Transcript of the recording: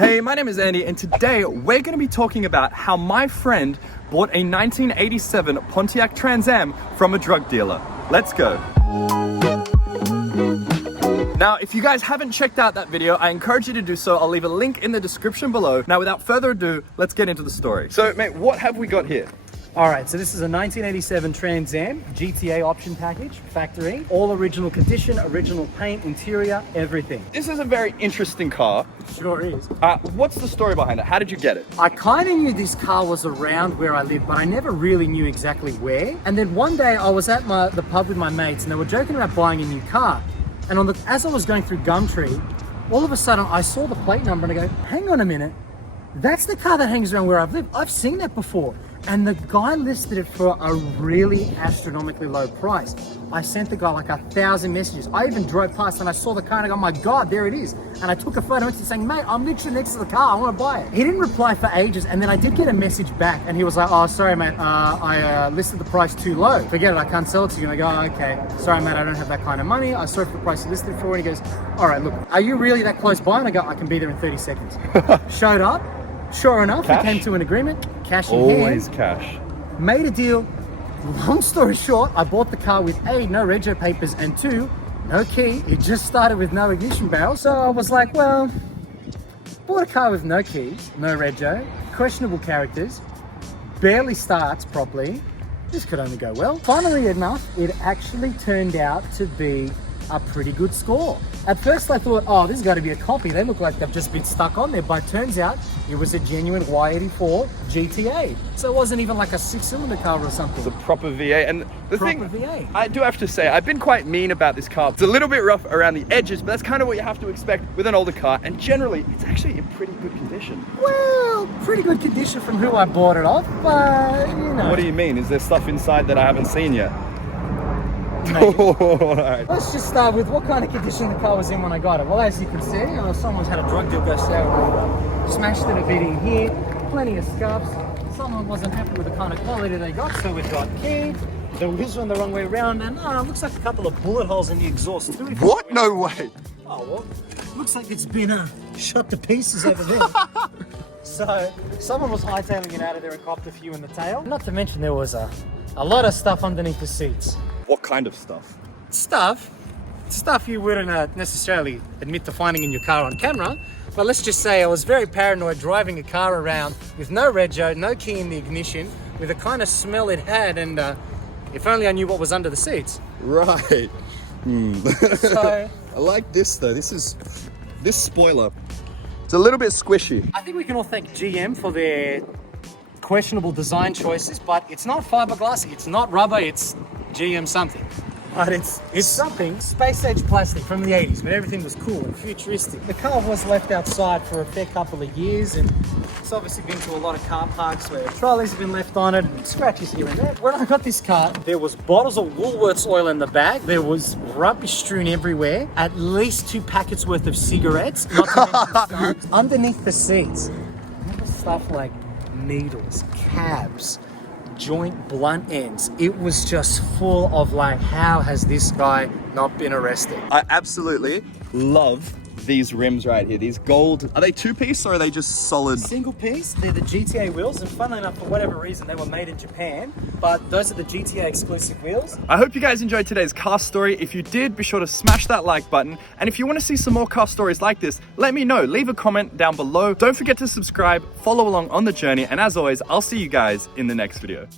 Hey, my name is Andy, and today we're going to be talking about how my friend bought a 1987 Pontiac Trans-Am from a drug dealer. Let's go. Now, if you guys haven't checked out that video, I encourage you to do so. I'll leave a link in the description below. Now, without further ado, let's get into the story. So, mate, what have we got here? All right, so this is a 1987 Trans-Am GTA option package, factory, all original condition, original paint, interior, everything. This is a very interesting car. Sure is. What's the story behind it? How did you get it? I kind of knew this car was around where I live, but I never really knew exactly where. And then one day I was at the pub with my mates and they were joking about buying a new car. And as I was going through Gumtree, all of a sudden I saw the plate number and I go, hang on a minute, that's the car that hangs around where I've lived. I've seen that before. And the guy listed it for a really astronomically low price. I sent the guy like 1,000 messages. I even drove past and I saw the car and I go, oh my God, there it is. And I took a photo and saying, mate, I'm literally next to the car, I want to buy it. He didn't reply for ages. And then I did get a message back and he was like, oh, sorry, mate, I listed the price too low. Forget it, I can't sell it to you. And I go, oh, okay, sorry, mate, I don't have that kind of money. I saw it for the price you listed it for. And he goes, all right, look, are you really that close by? And I go, I can be there in 30 seconds. Showed up. Sure enough, cash? We came to an agreement. Cash in Always hand. cash. Made a deal. Long story short, I bought the car with A, no rego papers, and 2, no key. It just started with no ignition barrel. So I was like, well, bought a car with no keys, no rego, questionable characters, barely starts properly. This could only go well. Funnily enough, it actually turned out to be a pretty good score. At first I thought, oh, this has got to be a copy. They look like they've just been stuck on there, but it turns out it was a genuine Y84 GTA. So it wasn't even like a 6-cylinder car or something. It's a proper V8. And the Proper thing, V8. I do have to say, I've been quite mean about this car. It's a little bit rough around the edges, but that's kind of what you have to expect with an older car. And generally, it's actually in pretty good condition. Well, pretty good condition from who I bought it off, but you know. What do you mean? Is there stuff inside that I haven't seen yet? Right. Let's just start with what kind of condition the car was in when I got it. Well, as you can see, someone's had a drug deal go sour. Smashed it a bit in here, plenty of scuffs. Someone wasn't happy with the kind of quality they got, so we got key. The wheels went the wrong way around, and looks like a couple of bullet holes in the exhaust too. What? No way. Oh, well, looks like it's been shot to pieces over there. So someone was hightailing it out of there and copped a few in the tail. Not to mention there was a lot of stuff underneath the seats. What kind of stuff? Stuff you wouldn't necessarily admit to finding in your car on camera. But let's just say I was very paranoid driving a car around with no rego, no key in the ignition, with the kind of smell it had, and if only I knew what was under the seats. Right. So I like this though. This spoiler. It's a little bit squishy. I think we can all thank GM for their questionable design choices, but it's not fiberglass, it's not rubber, it's GM something. But it's something. Space age plastic from the 80s, but everything was cool and futuristic. The car was left outside for a fair couple of years, and it's obviously been to a lot of car parks where trolleys have been left on it and scratches here and there. When I got this car, there was bottles of Woolworths oil in the back. There was rubbish strewn everywhere. At least 2 packets worth of cigarettes, not to mention stuff. Underneath the seats. Remember stuff like needles, cabs, joint blunt ends. It was just full of like, how has this guy not been arrested? I absolutely love these rims right here. These gold, are they 2-piece or are they just solid? Single piece. They're the GTA wheels, and funnily enough, for whatever reason, they were made in Japan, but those are the GTA exclusive wheels. I hope you guys enjoyed today's car story. If you did, be sure to smash that like button. And if you want to see some more car stories like this, let me know. Leave a comment down below. Don't forget to subscribe, follow along on the journey, and as always, I'll see you guys in the next video.